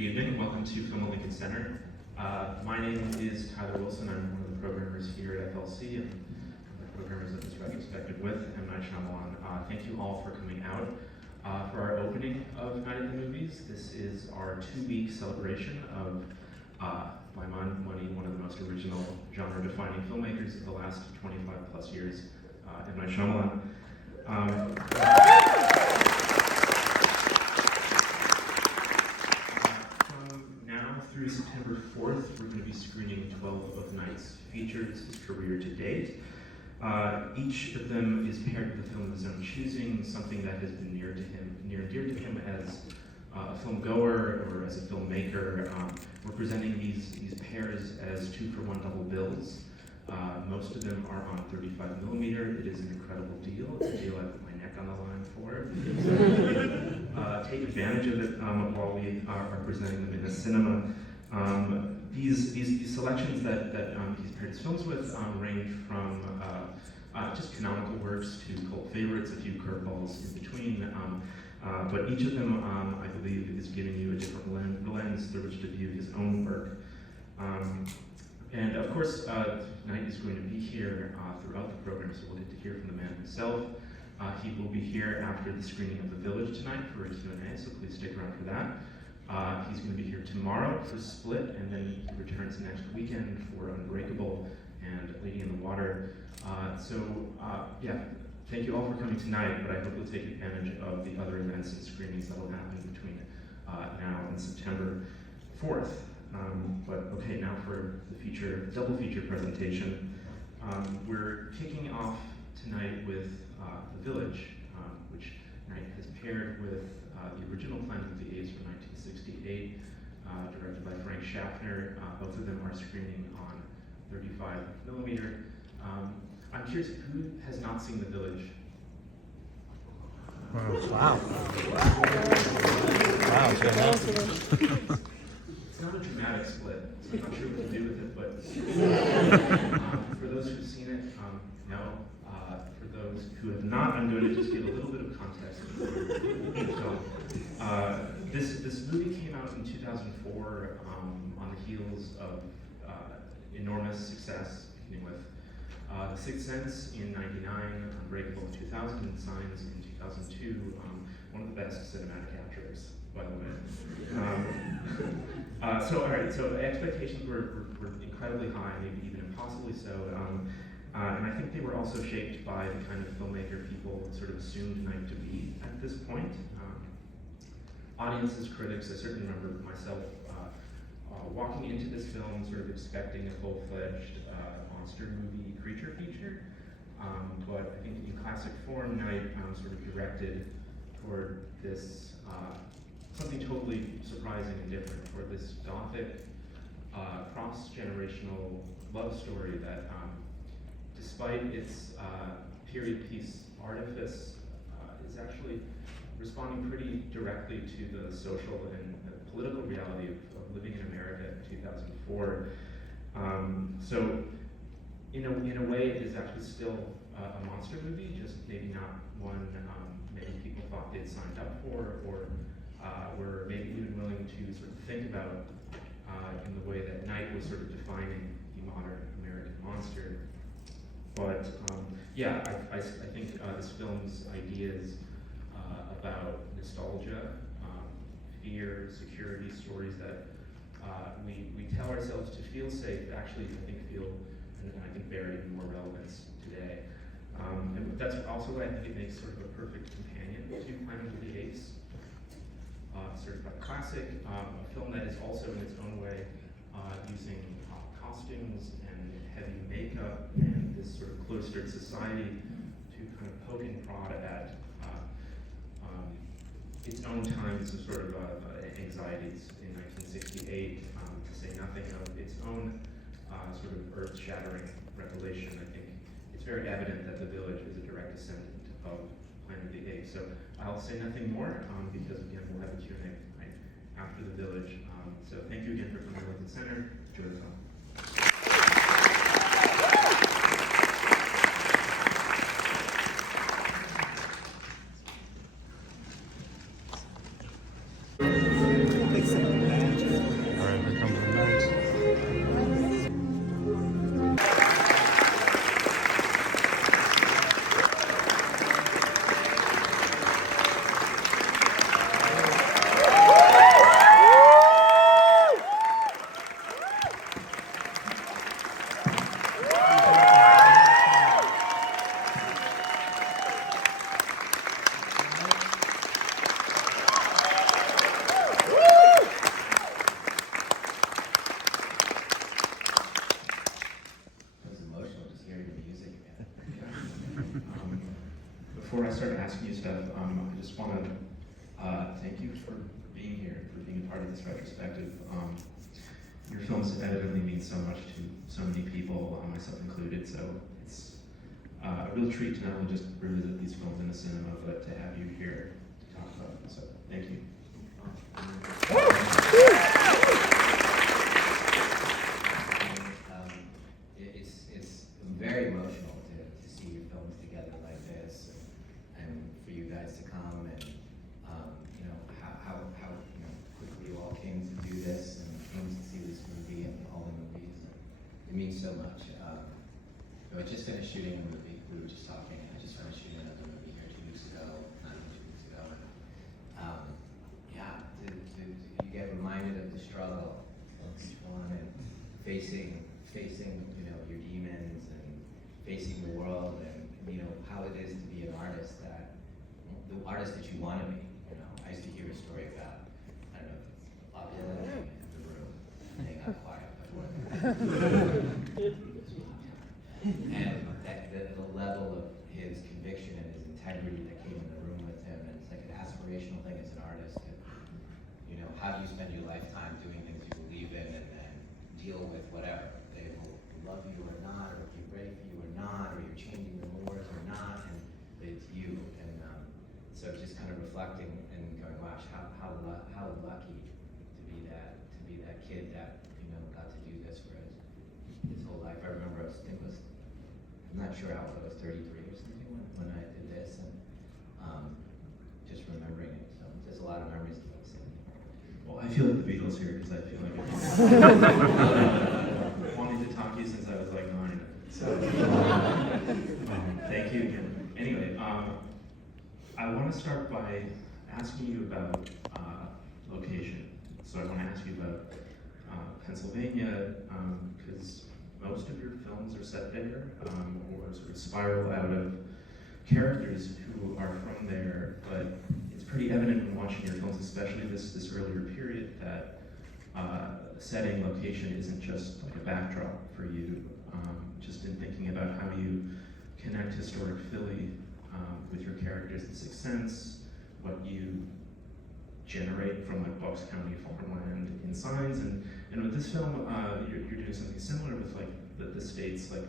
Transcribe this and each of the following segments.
Good evening. Welcome to Film at Lincoln Center. My name is Tyler Wilson. I'm one of the programmers here at FLC. I'm one of the programmers of this retrospective with M. Night Shyamalan. Thank you all for coming out for our opening of Night at the Movies. This is our 2-week celebration of, by my money, one of the most original genre-defining filmmakers of the last 25 plus years, M. Night Shyamalan. Through September 4th, we're going to be screening 12 of Night's features, his career to date. Each of them is paired with a film of his own choosing, something that has been near and dear to him as a film goer or as a filmmaker. We're presenting these pairs as 2-for-1 double bills. Most of them are on 35mm. It is an incredible deal. It's a deal I put my neck on the line for. So take advantage of it while we are presenting them in the cinema. These selections that he's paired his films with range from just canonical works to cult favorites, a few curveballs in between. But each of them, I believe, is giving you a different lens through which to view his own work. And of course, Knight is going to be here throughout the program, so we'll get to hear from the man himself. He will be here after the screening of The Village tonight for a Q&A, so please stick around for that. He's going to be here tomorrow for Split, and then he returns next weekend for Unbreakable and Lady in the Water. Yeah, thank you all for coming tonight, but I hope you'll take advantage of the other events and screenings that will happen between now and September 4th. But okay, now for the double feature presentation. We're kicking off tonight with The Village, which Knight has paired with the original Planet of the Apes from 1968, directed by Frank Schaffner. Both of them are screening on 35mm. I'm curious, who has not seen The Village? Wow. It's not a dramatic split, so I'm not sure what to do with it, but for those who've seen it, no. For those who have not, I'm going to just give a little bit of context. This movie came out in 2004 on the heels of enormous success, beginning with The Sixth Sense in '99, Unbreakable in 2000, Signs in 2002, one of the best cinematic actors, by the way. So expectations were incredibly high, maybe even impossibly so. And I think they were also shaped by the kind of filmmaker people sort of assumed Knight to be at this point. Audiences, critics, I certainly remember myself walking into this film sort of expecting a full-fledged monster movie creature feature. But I think in classic form, Knight sort of directed toward this something totally surprising and different, for this Gothic cross-generational love story that, despite its period piece artifice, is actually responding pretty directly to the social and political reality of living in America in 2004. So in a way, it is actually still a monster movie, just maybe not one many people thought they'd signed up for, or were maybe even willing to sort of think about in the way that Knight was sort of defining the modern American monster. But yeah, I think this film's ideas about nostalgia, fear, security, stories that we tell ourselves to feel safe, actually I think feel, and I think bear even more relevance today. And that's also why I think it makes sort of a perfect companion to Planet of the Apes. Certified classic, a film that is also in its own way using costumes and heavy makeup and this sort of cloistered society to kind of poke and prod at its own times of sort of anxieties in 1968, to say nothing of its own sort of earth-shattering revelation. I think it's very evident that The Village is a direct descendant of Planet of the Apes. So I'll say nothing more because again we'll have a Q&A right after The Village. So thank you again for coming to Lincoln Center. Enjoy the film. write this retrospective. Your films evidently mean so much to so many people, myself included, so it's a real treat to not only just revisit these films in the cinema, but to have you here to talk about them. So, thank you. It's very emotional to see your films together like this, and for you guys to come and you know how quickly you all came to do this and came to see this movie and all the movies. It means so much. I just finished shooting a movie. We were just talking. I just finished shooting another movie here 2 weeks ago, not even 2 weeks ago. And, yeah, you get reminded of the struggle of each one and facing your demons and facing the world and how it is to be an artist the artist that you want to be. I used to hear a story about, I don't know if it's Bob Dylan in the room, and they got quiet. And the level of his conviction and his integrity that came in the room with him, and it's like an aspirational thing as an artist. And, how do you spend your lifetime doing things you believe in and then deal with whatever? They will love you or not, or be ready for you or not, or you're changing the mores or not, and it's you. And so just kind of reflecting and going, gosh, how lucky to be that kid that got to do this for his whole life. I remember I'm not sure how old I was, 33 or something when I did this, and just remembering it. So there's a lot of memories to this. Well, I feel like the Beatles here because I feel like I've wanted to talk to you since I was like 9. So thank you again. Anyway, I want to start by asking you about location. So I want to ask you about Pennsylvania, because most of your films are set there, or sort of spiral out of characters who are from there, but it's pretty evident when watching your films, especially this earlier period, that setting, location isn't just like a backdrop for you. Just in thinking about how you connect historic Philly with your characters, The Sixth Sense, what you generate from like Bucks County farmland in signs, and with this film, you're doing something similar with like the state's like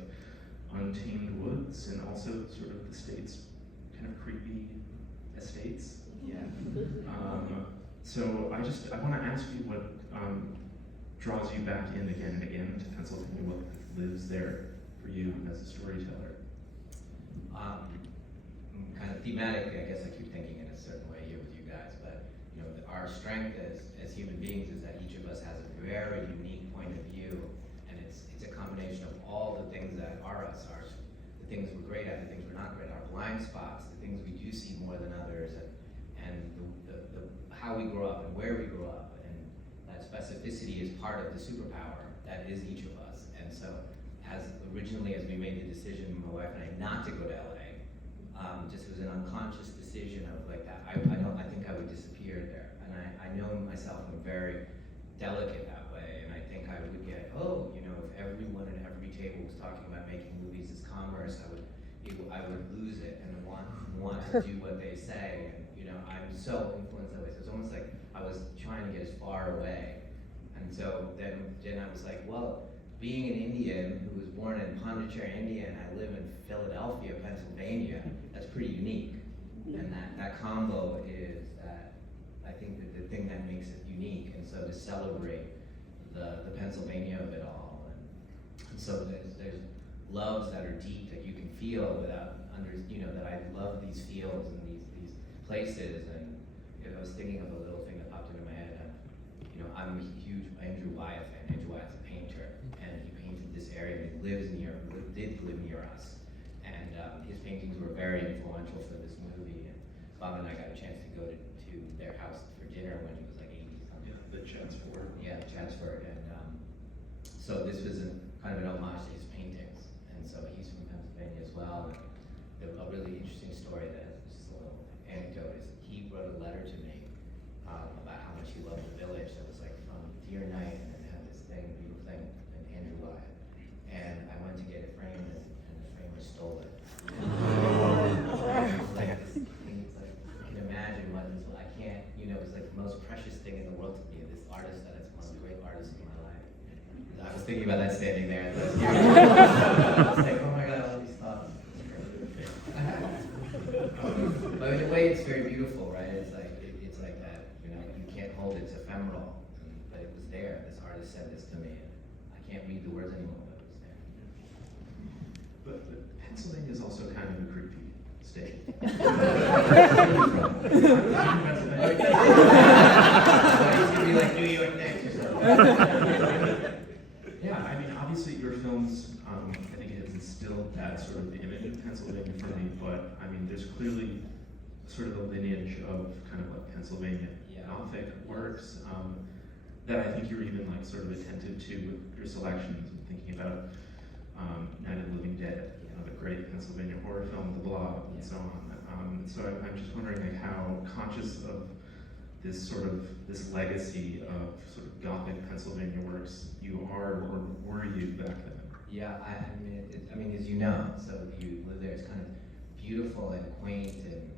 untamed woods, and also sort of the state's kind of creepy estates. Yeah. So I want to ask you what draws you back in again and again to Pennsylvania, what lives there for you as a storyteller. Kind of thematically, I guess I keep thinking in a certain way here with you guys, but our strength as human beings is that each of us has a very unique point of view, and it's a combination of all the things that are us, the things we're great at, the things we're not great at, our blind spots, the things we do see more than others, and the how we grow up and where we grow up, and that specificity is part of the superpower that is each of us. And so, as we made the decision, my wife and I, not to go to LA, just was an unconscious decision of like that. I think I would disappear there, and I know myself, I'm very delicate that way, and I think I would get, if everyone at every table was talking about making movies as commerce, I would lose it and want to do what they say, and I'm so influenced that way. So it's almost like I was trying to get as far away, and so then I was like, well, being an Indian who was born in Puducherry, India, and I live in Philadelphia, Pennsylvania, that's pretty unique. And that combo is that, I think, that the thing that makes it unique. And so to celebrate the Pennsylvania of it all. And so there's loves that are deep that you can feel without, that I love these fields and these places. And I was thinking of a little thing that popped into my head. I'm a huge Andrew Wyeth fan. Andrew Wyeth's a painter, and he painted this area, and he did live near us. And his paintings were very influential for this movie. And Bob and I got a chance to go to their house for dinner when he was like 80-something. Yeah, the Chatsford. Yeah, Chatsford. And so this was kind of an homage to his paintings. And so he's from Pennsylvania as well. And a really interesting story that is just a little anecdote is he wrote a letter to me about how much he loved the village. That was like from Deer Night, and it had this beautiful thing, and Andrew Wyeth. And I went to get it framed, and the framer stole it. Like this thing, it's like, you can imagine what this, I can't, it's like the most precious thing in the world to me, this art artist, that it's one of the great artists in my life. I was thinking about that standing there. And I was like, oh my God, all these thoughts. But in a way, it's very beautiful, right? It's like that. You know, you can't hold it. It's ephemeral, but it was there. This artist said this to me, and I can't read the words anymore, but it was there. But Pennsylvania is also kind of a creepy state. It's gonna be like New York next or something. Yeah, I mean, obviously your films, I think it has instilled that sort of image of Pennsylvania for me, but I mean, there's clearly sort of a lineage of kind of like Pennsylvania Gothic works that I think you're even like sort of attentive to with your selections. I'm thinking about Night of the Living Dead, the great Pennsylvania horror film, The Blob, and so on. So I'm just wondering like how conscious of this legacy of sort of Gothic Pennsylvania works you are, or were you back then? Yeah, I mean, as you know, so you live there. It's kind of beautiful and quaint, and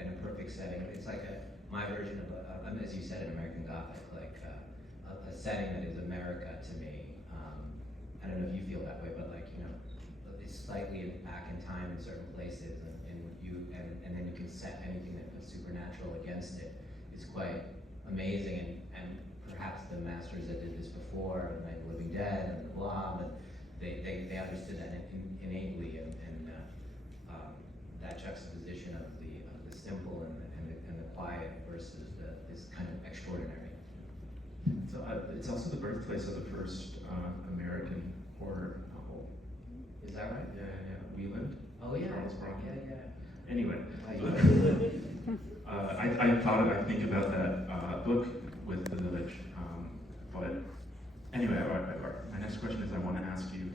and a perfect setting. It's like my version of as you said, an American Gothic, like a setting that is America to me. I don't know if you feel that way, but like it's slightly back in time in certain places, and then you can set anything that was supernatural against it. Is quite amazing, and perhaps the masters that did this before, like Living Dead and The Blob, and they understood that innately, and that juxtaposition of the simple and the quiet versus this kind of extraordinary. So it's also the birthplace of the first American horror novel. Is that right? Yeah. Wieland. Oh yeah. Charles Bronson. Yeah. Anyway, I think about that book with The Village, but anyway, my next question is I want to ask you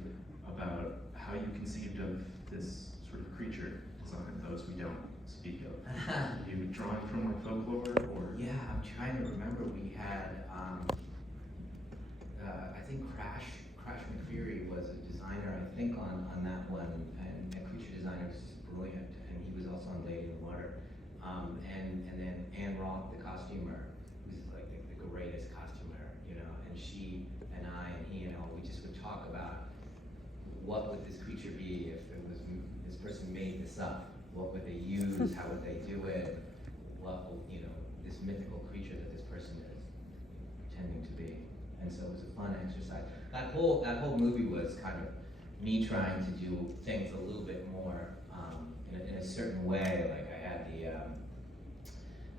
about how you conceived of this sort of creature design, those we don't speak of. Are you drawing from like folklore, or? Yeah, I'm trying to remember. We had, I think Crash McCreery was a designer, I think, on that one, and a creature designer was just brilliant, and he was also on Lady in the Water. And then Ann Roth, the costumer, who's like the greatest costumer, and she and I and he and all, we just would talk about what would this creature be if it was this person made this up. What would they use? How would they do it? What this mythical creature that this person is pretending to be. And so it was a fun exercise. That whole movie was kind of me trying to do things a little bit more in a certain way. Like I had the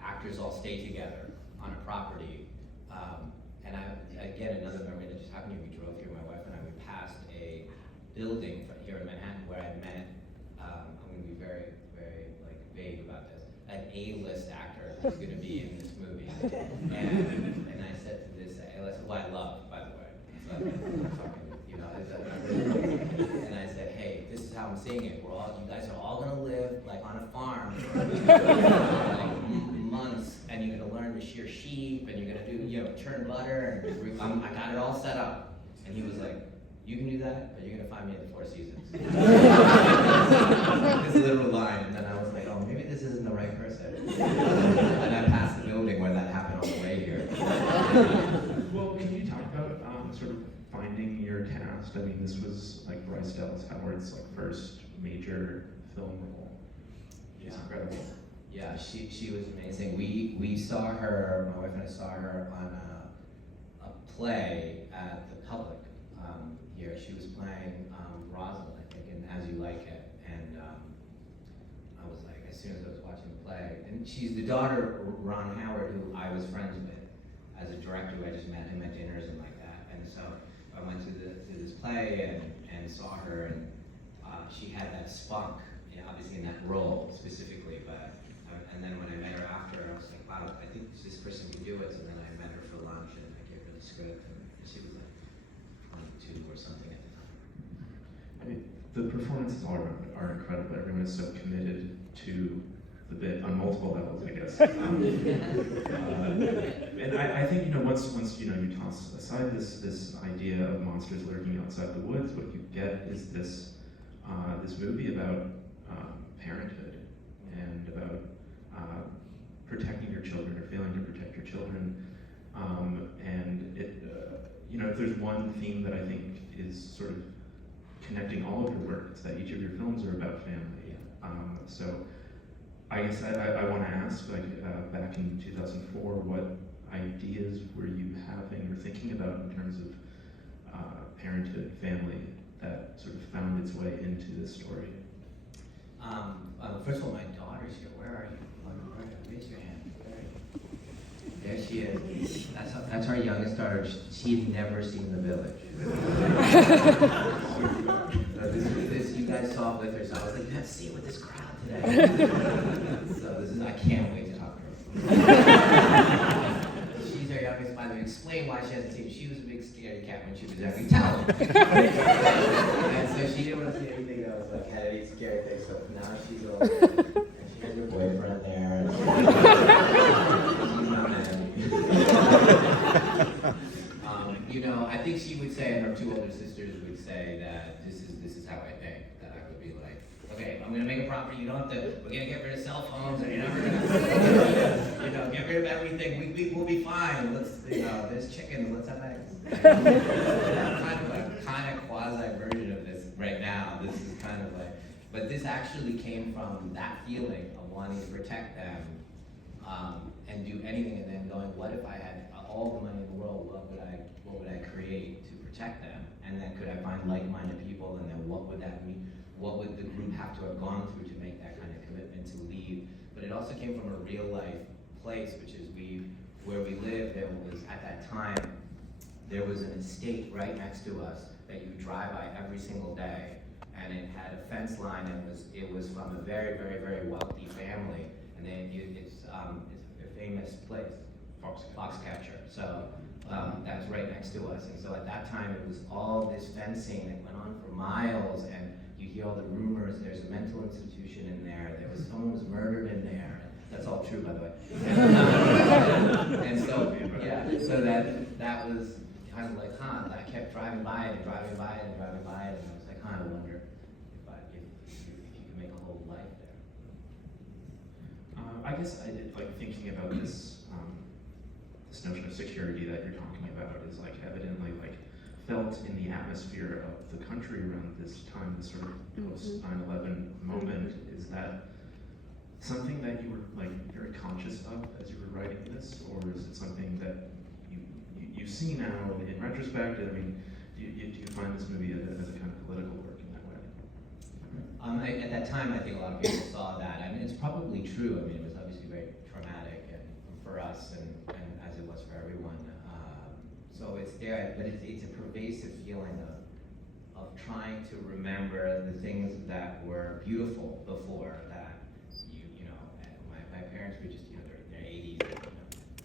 actors all stay together on a property, and again another memory that just happened to me. We drove here, my wife and I. We passed a building here in Manhattan where I met. I'm going to be very, very vague about this. An A-list actor who's going to be in this movie, and I said to this A-list, who I love, by the way. And I said, hey, this is how I'm seeing it. You guys are all gonna live like on a farm for like months, and you're gonna learn to shear sheep, and you're gonna do, churn butter, and I got it all set up. And he was like, you can do that, but you're gonna find me at the Four Seasons. This literal line, and then I was like, oh, maybe this isn't the right person. And I passed the building where that happened on the way here. Well, can you talk about sort of finding your cast? I mean, this was like Bryce Dallas Howard's first major film role. It's incredible. Yeah, she was amazing. We saw her, my wife and I saw her on a play at the Public here. She was playing Rosalind, I think, in As You Like It. And I was like, as soon as I was watching the play, and she's the daughter of Ron Howard, who I was friends with as a director. I just met him at dinners and like that. And so I went to this play and saw her, and she had that spunk, obviously in that role specifically, but and then when I met her after, I was like, wow, I think this person can do it. And then I met her for lunch, and I gave her the script, and she was like 22 or something at the time. I mean, the performances all around are incredible. Everyone is so committed to the bit on multiple levels, I guess. And I think once you toss aside this idea of monsters lurking outside the woods, what you get is this movie about parenthood and about protecting your children or failing to protect your your children. And it, if there's one theme that I think is sort of connecting all of your work, it's that each of your films are about family. So I guess I want to ask, back in 2004, what ideas were you having or thinking about in terms of parenthood, family, that sort of found its way into this story? First of all, my daughter's here. Where are you? Raise your hand. There she is. That's our youngest daughter. She'd never seen The Village. This you guys saw with her, so I was like, let's see it with this crowd today. So I can't wait to talk to her. She's our youngest, by the way. Explain why she hasn't seen it. She was a big scaredy cat when she was young. Tell her. And so she didn't want to see anything that was like had any scary things. So now she's older, and she has her boyfriend there. And she's not mad at me. I think she would say, and her two older sisters would say that this is how I think. That I would be like, okay, I'm gonna make a property. You don't have to. We're gonna get rid of cell phones, and you're never gonna, get rid of everything. We'll be fine. There's chickens. Let's have eggs. kind of quasi version of this right now. This is kind of like, but this actually came from that feeling of wanting to protect them, and do anything, and then going, what if I had all the money in the world? What would I create to protect them? And then could I find like-minded people? And then what would that mean? What would the group have to have gone through to make that kind of commitment to leave? But it also came from a real life place, which is where we lived. There was, at that time, there was an estate right next to us that you could drive by every single day, and it had a fence line, and it was from a very, very, very wealthy family, and then it's a famous place, Foxcatcher. So that's right next to us, and so at that time it was all this fencing that went on for miles, and you hear all the rumors. There's a mental institution in there. Someone was murdered in there. That's all true, by the way. And so so that was kind of like, I kept driving by it and driving by it and driving by it, and I was like, I wonder if you could make a whole life there. I guess I did, thinking about this notion of security that you're talking about is evidently felt in the atmosphere of the country around this time, this sort of post 9/11 moment. Is that something that you were very conscious of as you were writing this, or is it something that you see now in retrospect? I mean, do you find this movie as a kind of political work in that way? At that time, I think a lot of people saw that. I mean, it's probably true. I mean, it was obviously very traumatic for us and as it was for everyone. So it's there, but it's a pervasive feeling of trying to remember the things that were beautiful before that. My parents were just, they're 80s.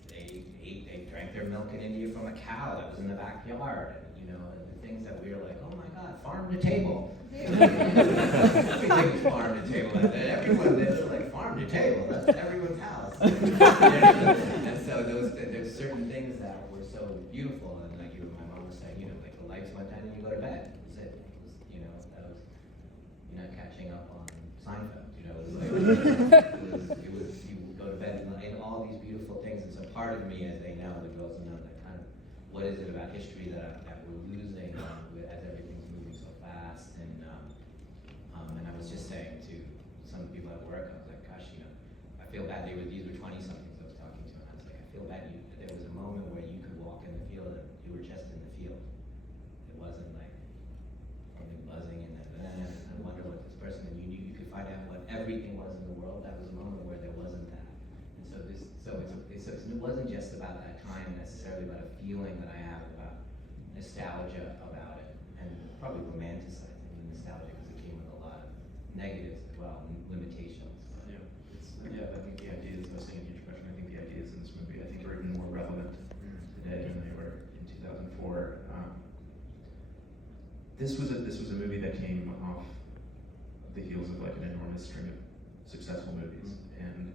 They drank their milk in India from a cow that was in the backyard. And the things that we were like, oh my God, farm to table. Everything was farm to table. And everyone, they were like, farm to table, that's everyone's house. And so there's certain things that were so beautiful. And my mom was saying, the lights went down and you go to bed. That's it. That was, you're not catching up on Seinfeld. It was you go to bed and all these beautiful things. And so part of me, as they know, the girls know that kind of, what is it about history that we're losing as everything's moving so fast? And I was just saying to some people at work, I was like, gosh, I feel bad. These were 20-somethings I was talking to, and I was like, I feel bad. There was a moment where you could walk in the field and you were just in the field. It wasn't like something buzzing and then I wonder what this person, and you could find out what everything was in the world. That was a moment where there wasn't that. And so it wasn't just about that time necessarily, about a feeling that I have about nostalgia about it, and probably romanticizing the nostalgia because it came with a lot of negatives as well, and limitations. I think the ideas, I was saying in your question, I think the ideas in this movie, I think are even more relevant today than they were in 2004. This was a movie that came off the heels of an enormous string of successful movies, and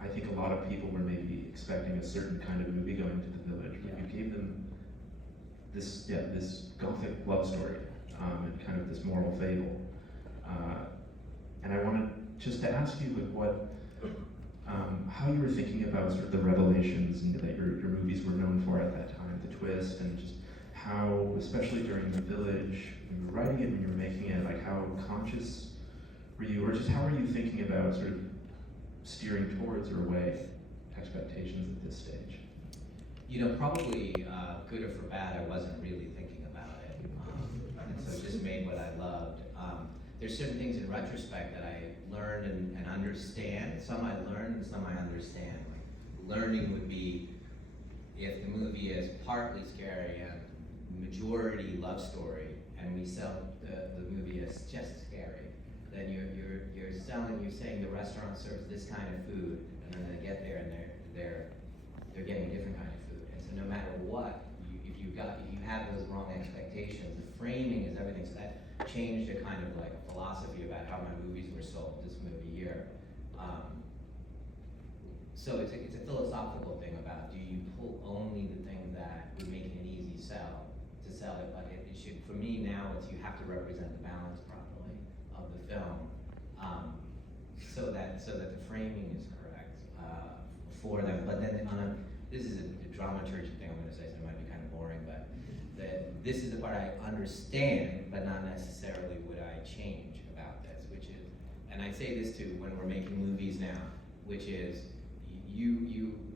I think a lot of people were maybe expecting a certain kind of movie going to The Village, but you gave them this Gothic love story and kind of this moral fable, and I wanted just to ask you how you were thinking about sort of the revelations that your movies were known for at that time, the twist, and just how, especially during The Village, when you were writing it, when you were making it, like how conscious were you, or just how are you thinking about sort of steering towards or away expectations at this stage? You know, probably good or for bad, I wasn't really thinking about it. And so it just made what I loved. There's certain things in retrospect that I learned and understand. Some I learned and some I understand. Like, learning would be if the movie is partly scary and majority love story, and we sell the movie as just scary, then you're saying the restaurant serves this kind of food, and then they get there and they're getting a different kind of food. And so no matter what, if you have those wrong expectations, the framing is everything. So that changed a kind of like a philosophy about how my movies were sold this movie year. So it's a philosophical thing about, do you pull only the things that would make it an easy sell to sell it, but it should, for me now, it's you have to represent the balance properly of the film, so that the framing is correct for them. But then this is a dramaturgy thing I'm going to say, so it might be kind of boring, but this is the part I understand, but not necessarily would I change about this, which is, and I say this too when we're making movies now, which is,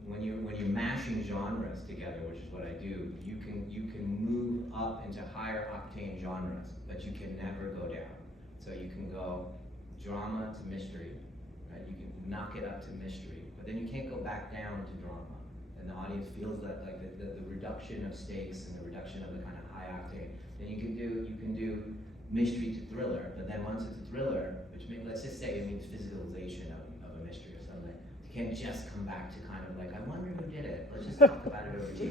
when you're mashing genres together, which is what I do, you can move up into higher octane genres, but you can never go down. So you can go drama to mystery, right? You can knock it up to mystery, but then you can't go back down to drama. And the audience feels that like the reduction of stakes and the reduction of the kind of high octane. Then you can do mystery to thriller, but then once it's a thriller, which let's just say it means physicalization of a mystery or something. You can't just come back to kind of like, I wonder who did it. Let's just talk about it over tea.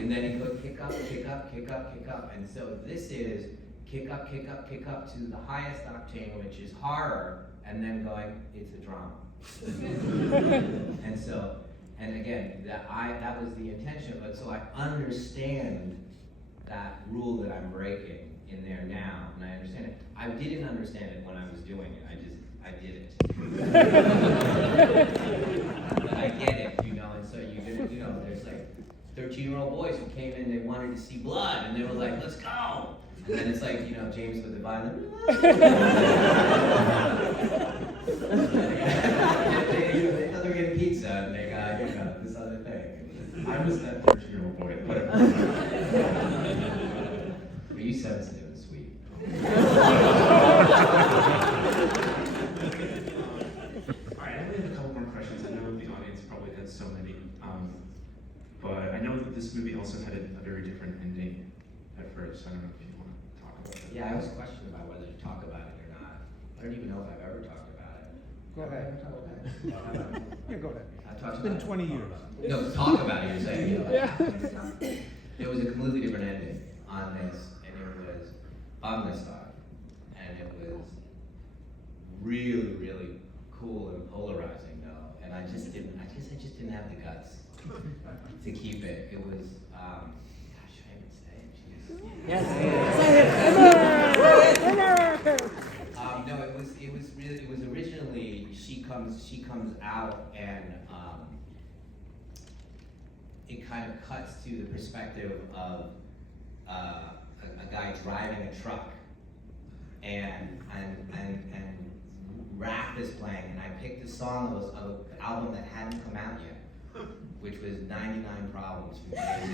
And then it goes kick up, kick up, kick up, kick up. And so this is kick up, kick up, kick up to the highest octane, which is horror, and then going, it's a drama. And again, that was the intention, but so I understand that rule that I'm breaking in there now, and I understand it. I didn't understand it when I was doing it. I did it. I get it, you know, and so there's like 13-year-old boys who came in, they wanted to see blood, and they were like, let's go! And then it's like, James with the violin. They thought they were getting pizza, and they got this other thing. I was that 13-year-old boy, whatever. Were you sensitive and sweet? Alright, I only have a couple more questions. I know the audience probably has so many. But I know that this movie also had a very different ending at first. I don't know if you want to talk about that. Yeah, I was questioning about whether to talk about it or not. I don't even know if I've ever talked about it. Go ahead. Yeah, go ahead. It's been 20 years. No, talk about it, you're saying. Yeah. It was a completely different ending on this, and it was on this side. And it was really, really cool and polarizing though. And I guess I just didn't have the guts to keep it. It was, gosh, should I even say it? Jeez. Yes. No, it was originally, she comes out and it kind of cuts to the perspective of a guy driving a truck and rap is playing, and I picked a song of an album that hadn't come out yet, which was 99 Problems from Jay-Z.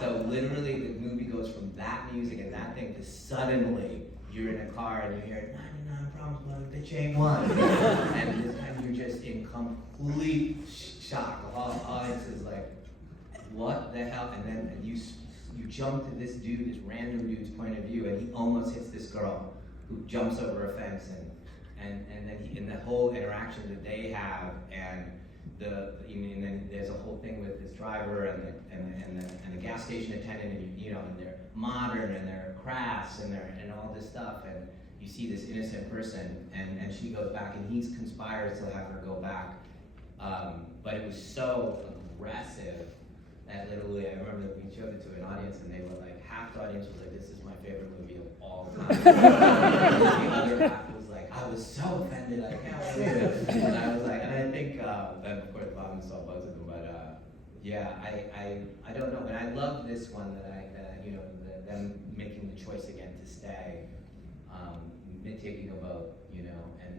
So literally the movie goes from that music and that thing to suddenly you're in a car and you hear 99 Problems, but bitch ain't one. And this time you're just in complete shock. The whole audience is like, what the hell? And then you jump to this dude, this random dude's point of view, and he almost hits this girl who jumps over a fence, and then in the whole interaction that they have, and then there's a whole thing with this driver and the gas station attendant, and they're modern and they're crass and all this stuff, and you see this innocent person, and she goes back, and he conspires to have her go back, but it was so aggressive that literally, I remember we showed it to an audience, and they were like, half the audience was like, this is my favorite movie of all time. The other half was like, I was so offended, I can't believe it. And I was like, and I think, and of course Bob saw both of them, but yeah, I don't know, but I love this one that them making the choice again to stay, taking a vote, and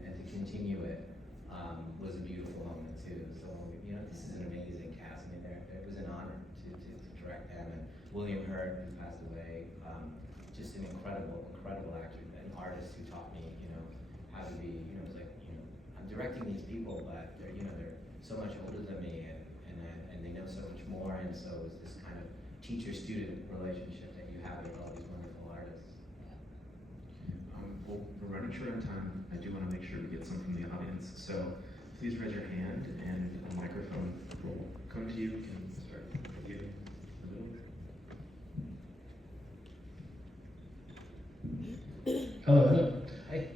to continue it was a beautiful moment too. So, this is an amazing cast. I mean, it was an honor to direct them, and William Hurt, who passed away, just an incredible actor, an artist who taught me, how to be, it was like, I'm directing these people, but they're so much older than me, and they know so much more, and so it's this kind of teacher-student relationship that you have with all these wonderful artists. Well, we're running short on time. I do want to make sure we get some from the audience. So please raise your hand, and a microphone will come to you. We can start with you in the middle. Hello. Hi.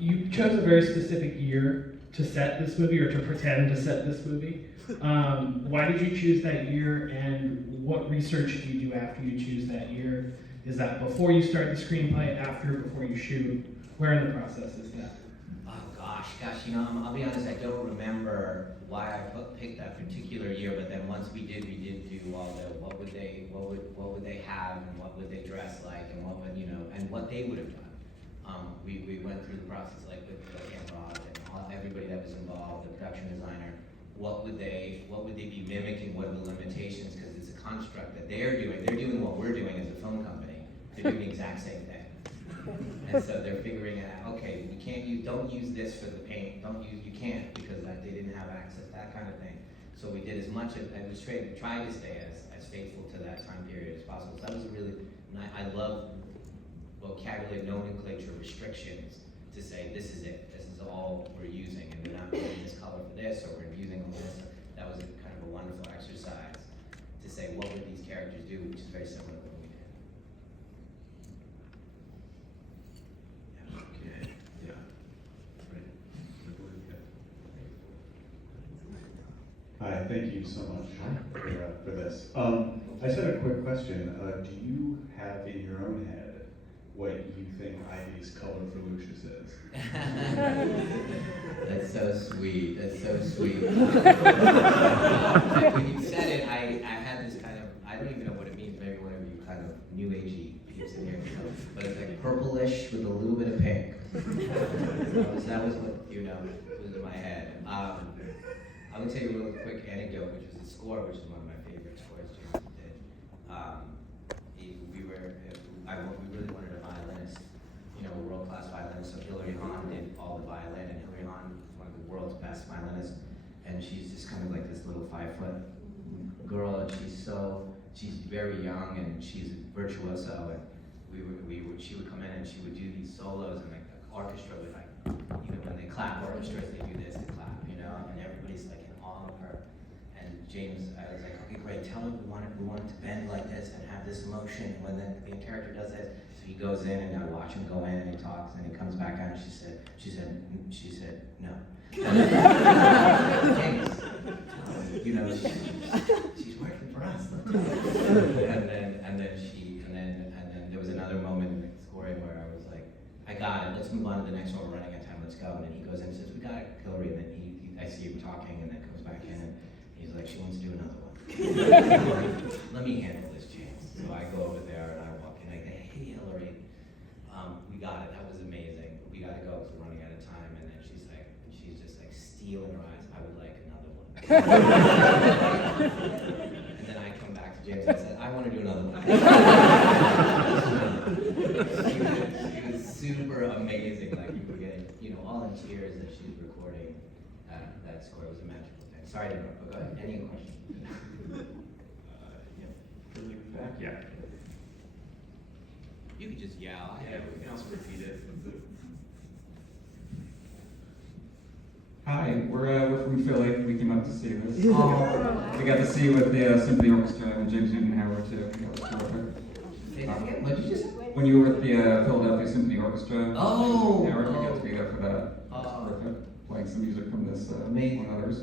You chose a very specific year to set this movie, or to pretend to set this movie. Why did you choose that year, and what research do you do after you choose that year? Is that before you start the screenplay, after, before you shoot? Where in the process is that? Oh gosh, I'll be honest, I don't remember why I picked that particular year, but then once we did do all the, what would they have, and what would they dress like, and what would, and what they would have done. We went through the process with Ann Roth and everybody that was involved, the production designer. What would they be mimicking? What are the limitations? Because it's a construct that they're doing. They're doing what we're doing as a film company. They're doing the exact same thing. And so they're figuring out, okay, don't use this for the paint. You can't, because they didn't have access, that kind of thing. So we did as much of, and we tried to stay as faithful to that time period as possible. So that was I love vocabulary, nomenclature, restrictions to say, this is it. This is all we're using, and we're not using this color for this, or we're using all this. That was kind of a wonderful exercise to say, what would these characters do, which is very similar to what we did. Okay. Yeah. Right. Hi, thank you so much for this. I just had a quick question. Do you have in your own head what you think Ivy's color for Lucius is? That's so sweet. That's so sweet. When you said it, I had this kind of, I don't even know what it means. Maybe one of you kind of new agey keeps in here, but it's like purplish with a little bit of pink. So that was what was in my head. I'm gonna tell you a real quick anecdote, which was the score, which is one of my favorite scores James did. We really wanted a violinist, a world-class violinist. So Hilary Hahn did all the violin, and Hilary Hahn is one of the world's best violinists. And she's just kind of like this little 5-foot girl, and she's very young, and she's a virtuoso. And she would come in and she would do these solos, and like the orchestra would when they clap, orchestras, they do this, they clap, and everybody's like in awe of her. And James, I was like, okay, great, tell him we want it to bend like this and have this emotion when the character does this. So he goes in, and I watch him go in, and he talks, and he comes back out, and she said, no. James, she's working for us. And then there was another moment in the scoring where I was like, I got it, let's move on to the next one, we're running out of time, let's go. And then he goes in and says, we got it, Hillary, and then I see him talking, and then comes back in, and he's like, she wants to do another one. Let me handle this, James. So I go over there, and I walk in, I go, hey, Hillary, we got it, that was amazing, we gotta go, because we're running out of time. And then she's just like steel in her eyes, I would like another one. And then I come back to James and said, I want to do another one. She was super amazing, like you were getting, all in tears as she was recording that score. It was a magical thing. Sorry to interrupt, but go ahead. Any questions? Yeah. Back? Yeah. You could just yell. Yeah, we can also repeat it. Hi, we're from Philly. We came up to see this. We got to see with the Symphony Orchestra and James Newton Howard too. That was terrific. Say that again. What did you just say? When you were with the Philadelphia Symphony Orchestra, Oh! Howard, we got to be there for that. That was terrific. Playing some music from this, among others.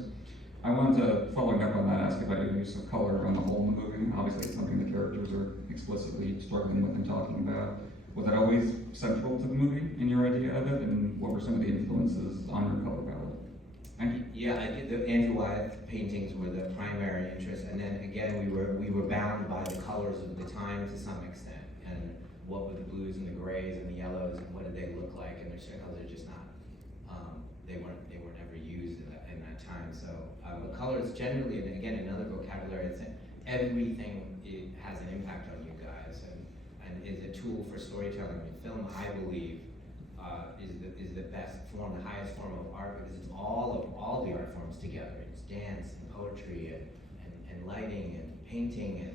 I wanted to, following up on that, ask about your use of color on the whole in the movie. Obviously, it's something the characters are explicitly struggling with and talking about. Was that always central to the movie in your idea of it, and what were some of the influences on your color palette? Thank you. Yeah, I did the Andrew Wyeth paintings were the primary interest, and then again we were bound by the colors of the time to some extent, and what were the blues and the grays and the yellows, and what did they look like, and there's certain colors are just not they weren't ever used in that time. So the colors generally, and again another vocabulary, it's everything it has an impact on you guys, and is a tool for storytelling. Film, I believe, is the best form, the highest form of art, because it's all the art forms together. It's dance and poetry and lighting and painting and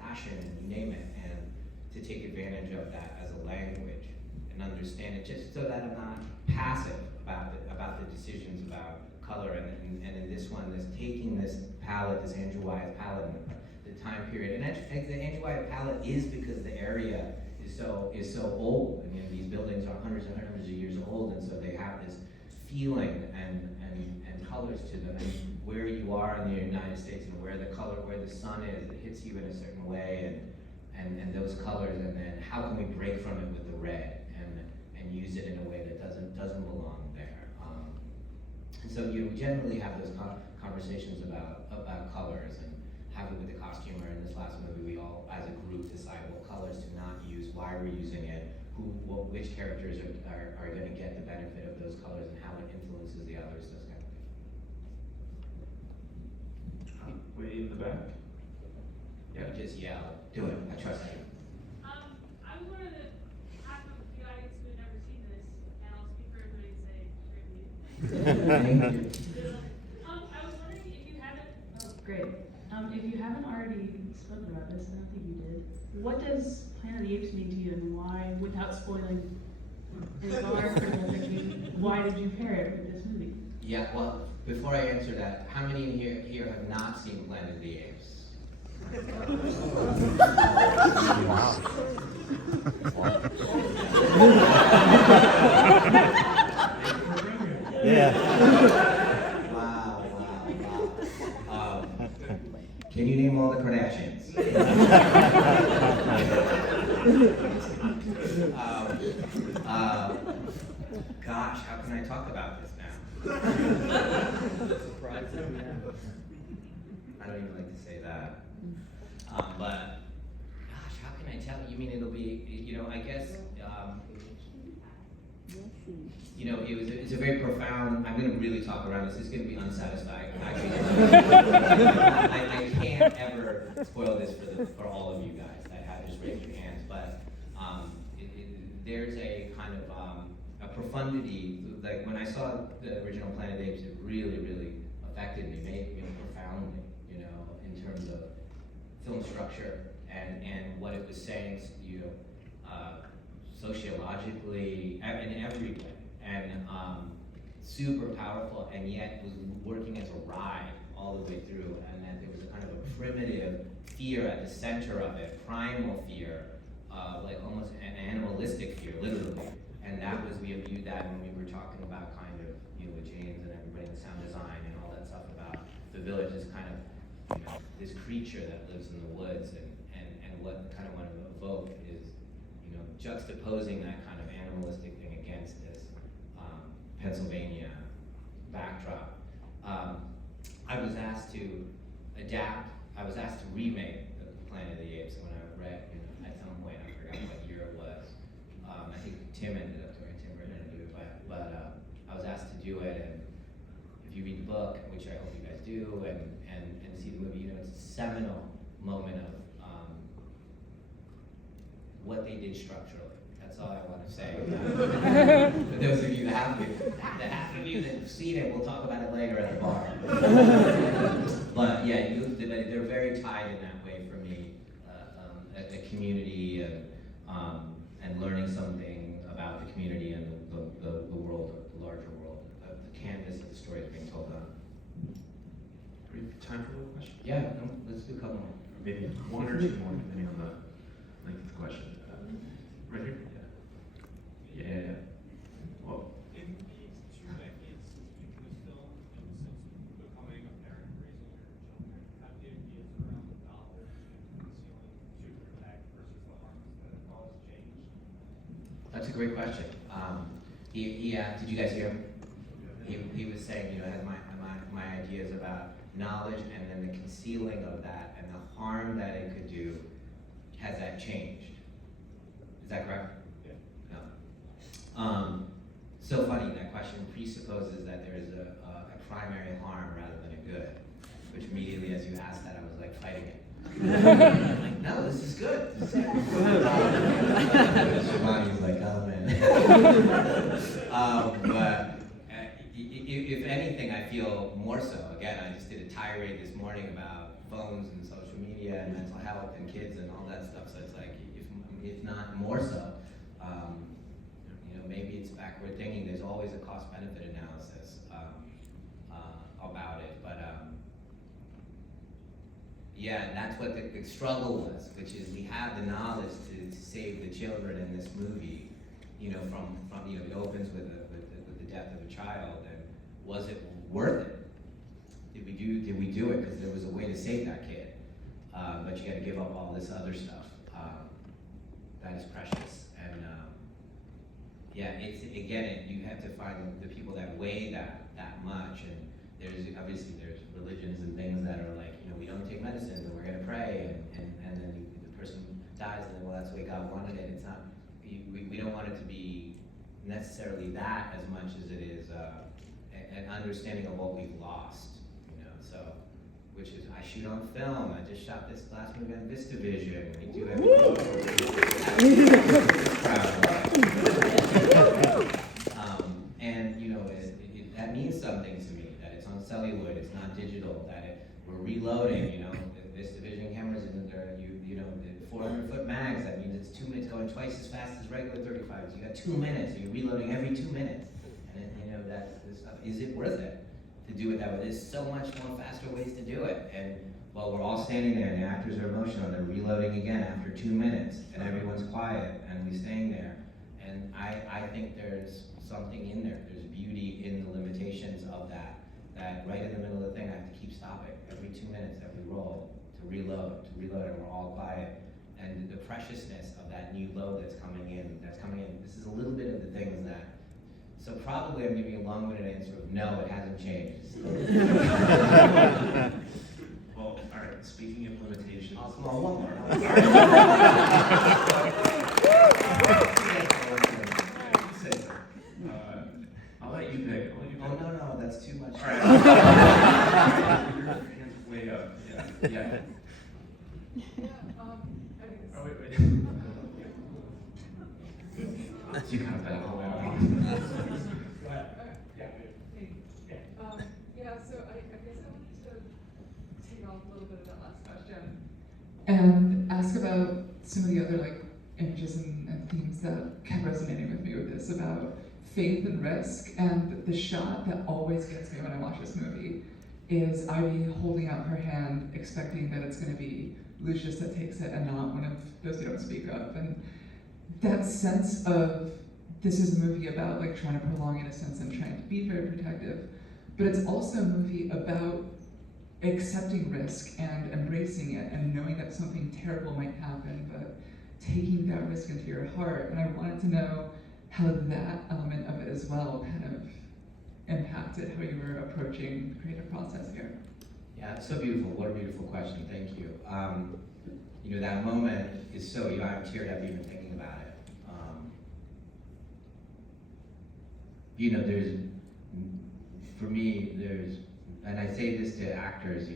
fashion and you name it, and to take advantage of that as a language and understand it, just so that I'm not passive about the decisions about color. And in this one, this taking this palette, this Andrew Wyeth palette, and the time period, and the Andrew Wyeth palette is because the area is so old. I mean, these buildings are hundreds and hundreds of years old, and so they have this feeling and colors to them, and where you are in the United States and where the sun is, it hits you in a certain way, and those colors, and then how can we break from it with the red and use it in a way that doesn't belong there. And so you generally have those conversations about colors, and have it with the costumer. In this last movie, we all, as a group, decide what colors to not use, why we're using it, which characters are going to get the benefit of those colors, and how it influences the others, those kind of things. Way in the back. Yeah, just yell, do it, I trust you. I was one of the half of the audience who had never seen this, and I'll speak for everybody and say, great movie. I was wondering if you haven't. Oh, great. If you haven't already spoken about this, I don't think you did. What does Planet of the Apes mean to you, and why, without spoiling any more, why did you pair it with this movie? Yeah, well, before I answer that, how many in here have not seen Planet of the Apes? Wow, can you name all the Kardashians? Gosh, how can I talk about this now? I don't even like to say that. But gosh, how can I tell you? You mean it'll be, I guess, it's a very profound, I'm going to really talk around this. It's going to be unsatisfying. Actually, I can't ever spoil this for all of you guys that have just raised your hands, but there's a kind of a profundity. Like when I saw the original Planet of the Apes, it really, really affected me, made me profoundly, in terms of film structure and what it was saying, sociologically, in every way, and super powerful, and yet was working as a ride all the way through, and that there was a kind of a primitive fear at the center of it, primal fear, like almost an animalistic fear, literally. And that was, we viewed that when we were talking about kind of, with James and everybody in sound design and all that stuff about the village as kind of, this creature that lives in the woods, and what kind of want to evoke is, juxtaposing that kind of animalistic thing against this Pennsylvania backdrop. I was asked to remake the Planet of the Apes when I read, at some point, I forgot what year it was. I think Tim ended up doing it, Tim Britton ended up doing it, but I was asked to do it, and if you read the book, which I hope you guys do, and see the movie, it's a seminal moment of what they did structurally. That's all I want to say. For those of you that haven't, the half of you that have seen it, we'll talk about it later at the bar. But yeah, they're very tied in that way for me. A community and learning something about the community and the world, the larger world, the canvas that the story is being told on. Do we have time for one question? Yeah, let's do a couple more. Or maybe one or two more, depending on the length of the question. Right here? Yeah. Well. In these 2 decades since making this film, and since becoming a parent and raising your children, have the ideas around the knowledge and concealing to protect versus the harms that it causes changed? a great question. Did you guys hear him? He was saying, has my ideas about knowledge and then the concealing of that and the harm that it could do, has that changed? Is that correct? Yeah. No. So funny, that question presupposes that there is a primary harm rather than a good, which immediately as you asked that, I was like fighting it. I'm like, no, this is good. This is good. Shivani's like, oh man. But if anything, I feel more so. Again, I just did a tirade this morning about phones and social media and mental health and kids and all that stuff. So it's like, if not more so, maybe it's backward thinking. There's always a cost-benefit analysis about it. But yeah, and that's what the struggle was, which is we have the knowledge to save the children in this movie. From it opens with the death of a child, and was it worth it? Did we do it because there was a way to save that kid? But you got to give up all this other stuff that is precious. And you have to find the people that weigh that much. And there's religions and things that are like, we don't take medicines and we're gonna pray, and then the person dies and then, well, that's the way God wanted it. It's not. We don't want it to be necessarily that as much as it is an understanding of what we've lost. So. Which is, I shoot on film. I just shot this last movie on VistaVision. We do and that means something to me. That it's on celluloid. It's not digital. That we're reloading. The VistaVision cameras and the 400-foot mags. That means it's 2 minutes going twice as fast as regular 35s. You got 2 minutes. So you're reloading every 2 minutes. And that stuff. Is it worth it to do it that way? There's so much more faster ways to do it. And while we're all standing there and the actors are emotional, they're reloading again after 2 minutes, and everyone's quiet, and we're staying there. And I think there's something in there. There's beauty in the limitations of that right in the middle of the thing, I have to keep stopping every 2 minutes that we roll to reload, and we're all quiet. And the preciousness of that new load that's coming in. This is a little bit of the things that. So probably I'm giving you a long-winded answer of no, it hasn't changed. Well, all right, speaking of limitations. One more. I'll let you pick. Oh, no, that's too much. All right. Your hand's way up. Yeah. Oh, wait. You got that. So I guess I wanted to take off a little bit of that last question and ask about some of the other images and themes that kept resonating with me with this, about faith and risk. And the shot that always gets me when I watch this movie is Ivy holding out her hand, expecting that it's going to be Lucius that takes it and not one of those who don't speak up. And that sense of this is a movie about trying to prolong innocence and trying to be very protective, but it's also a movie about accepting risk and embracing it and knowing that something terrible might happen, but taking that risk into your heart. And I wanted to know how that element of it as well kind of impacted how you were approaching the creative process here. Yeah, it's so beautiful. What a beautiful question. Thank you. That moment is so, I'm teared up even thinking about it. For me, and I say this to actors,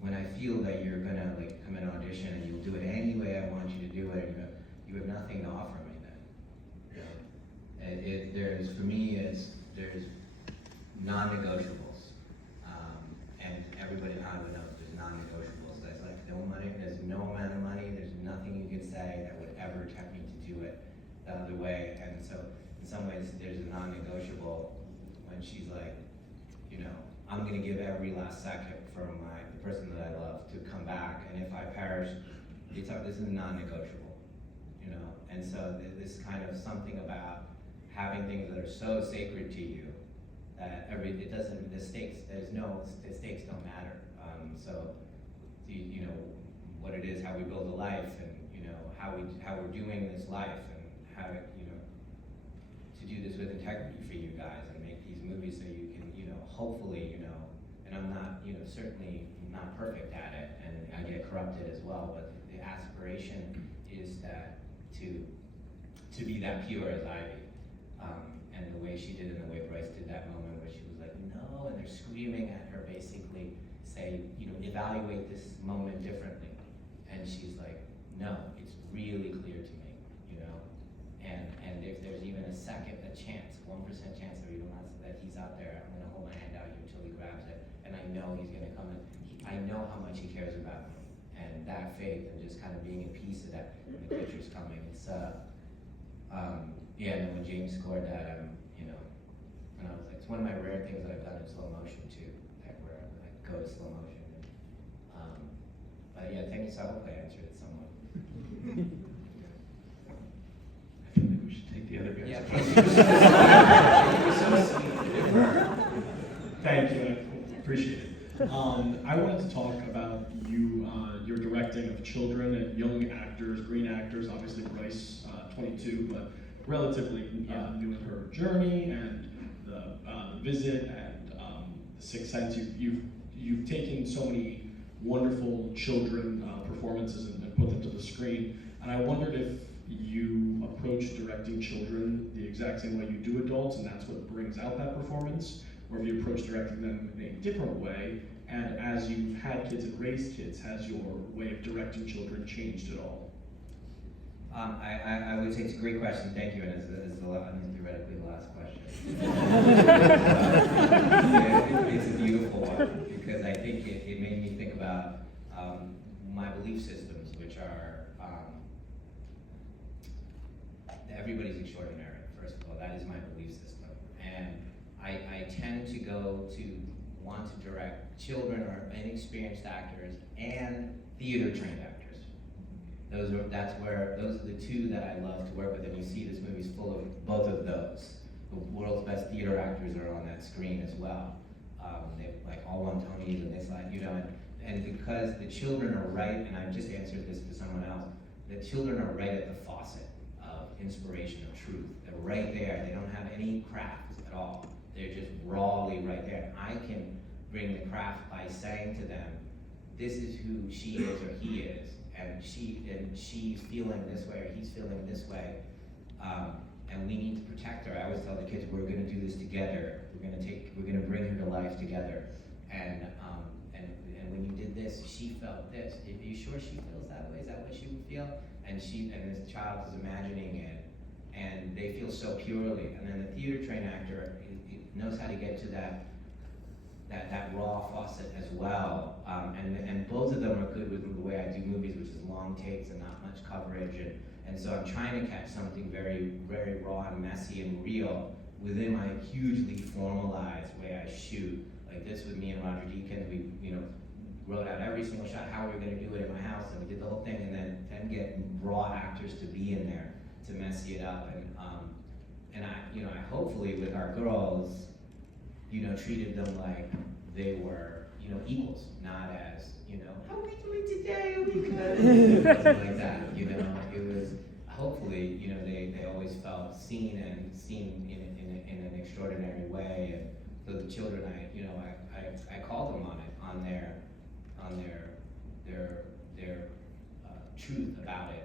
when I feel that you're gonna come in audition and you'll do it any way I want you to do it, you have nothing to offer me then. For me, there's non-negotiables, and everybody knows there's non-negotiables. There's no money, there's no amount of money, there's nothing you can say that would ever tempt me to do it the other way. And so in some ways there's a non-negotiable when she's like, I'm gonna give every last second for the person that I love to come back, and if I perish, this is non-negotiable, And so this kind of something about having things that are so sacred to you that the stakes don't matter. So what it is, how we build a life, and you know, how we're doing this life and how to, you know, to do this with integrity for you guys and make these movies so you can, you know, hopefully, you know, and I'm not, you know, certainly not perfect at it, and I get corrupted as well, but the aspiration is that to be that pure as Ivy. And the way she did it, and the way Bryce did that moment where she was like, no, and they're screaming at her basically, say, you know, evaluate this moment differently. And she's like, no, it's really clear to me, you know? And if there's even a chance, 1% chance that he's out there, I'm gonna hold my hand out here until he grabs it. And I know he's gonna come in, I know how much he cares about me. And that faith and just kind of being at peace of that, when the picture's coming, it's, yeah, and then when James scored that, you know, and I was like, it's one of my rare things that I've done in slow motion too, like where I go to slow motion. And, but yeah, thank you, so I hope I answered it somewhat. I feel like we should take the other guys. Yeah, Thank you, I appreciate it. I wanted to talk about your directing of children and young actors, green actors, obviously Bryce, 22, but relatively new in her journey, and the visit, and the Sixth Sense. You've taken so many wonderful children performances and put them to the screen, and I wondered if you approach directing children the exact same way you do adults, and that's what brings out that performance, or if you approach directing them in a different way, and as you've had kids and raised kids, has your way of directing children changed at all? I would say it's a great question, thank you, and it's theoretically the last question. It's a beautiful one, because I think it made me think about my belief systems, which are everybody's extraordinary, first of all, that is my belief system. And I tend to want to direct children or inexperienced actors and theater-trained actors. Those are the two that I love to work with, and you see this movie's full of both of those. The world's best theater actors are on that screen as well. They've like all won Tonys and this, like, you know, and because the children are right, and I just answered this to someone else, the children are right at the faucet of inspiration, of truth. They're right there, they don't have any craft at all. They're just rawly right there. I can bring the craft by saying to them, this is who she is or he is, and she's feeling this way or he's feeling this way, and we need to protect her. I always tell the kids, we're going to do this together. We're going to bring her to life together. And when you did this, she felt this. Are you sure she feels that way? Is that what she would feel? And this child is imagining it, and they feel so purely. And then the theater trained actor knows how to get to that raw faucet as well. And both of them are good with the way I do movies, which is long takes and not much coverage. And so I'm trying to catch something very, very raw and messy and real within my hugely formalized way I shoot. Like this with me and Roger Deakins, we wrote out every single shot, how we were gonna do it in my house, and we did the whole thing, and then get raw actors to be in there to messy it up. And I hopefully with our girls, treated them like they were, equals, not as, how are we doing today? Are we good? Something like that, It was, hopefully, they always felt seen in an extraordinary way. And so the children, I called them on it, on their truth about it.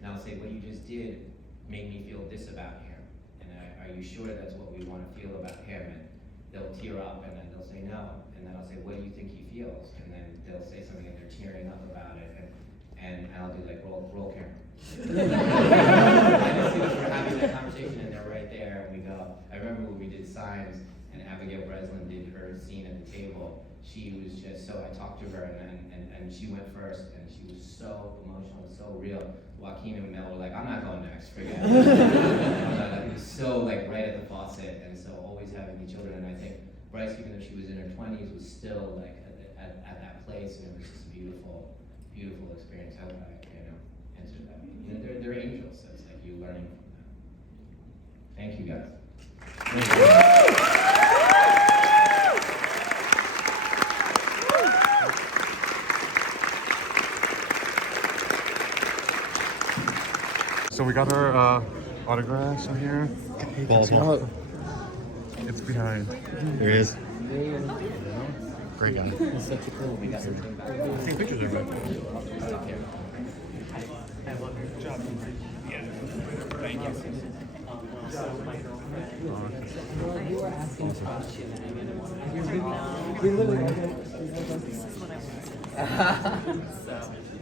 And I'll say, what you just did made me feel this about him. And are you sure that's what we want to feel about him? And they'll tear up, and then they'll say no. And then I'll say, what do you think he feels? And then they'll say something, and they're tearing up about it. And I'll be like, roll camera. And as soon as we're having that conversation, and they're right there, and we go. I remember when we did Signs, and Abigail Breslin did her scene at the table. She was just so, I talked to her, and she went first, and she was so emotional and so real. Joaquin and Mel were like, I'm not going next, forget it. It was so like right at the faucet, and so always having the children. And I think Bryce, even though she was in her 20s, was still like at that place, and it was just a beautiful, beautiful experience. I hope I answered that. They're angels, so it's like you learning from them. Thank you guys. got our autographs in here. Ball. It's behind. There he is. Great guy. It's such a cool. We got something back. I think pictures are good. I love your job. Yeah. Thank you. You were asking about Q&A. We literally. This is what I want. So.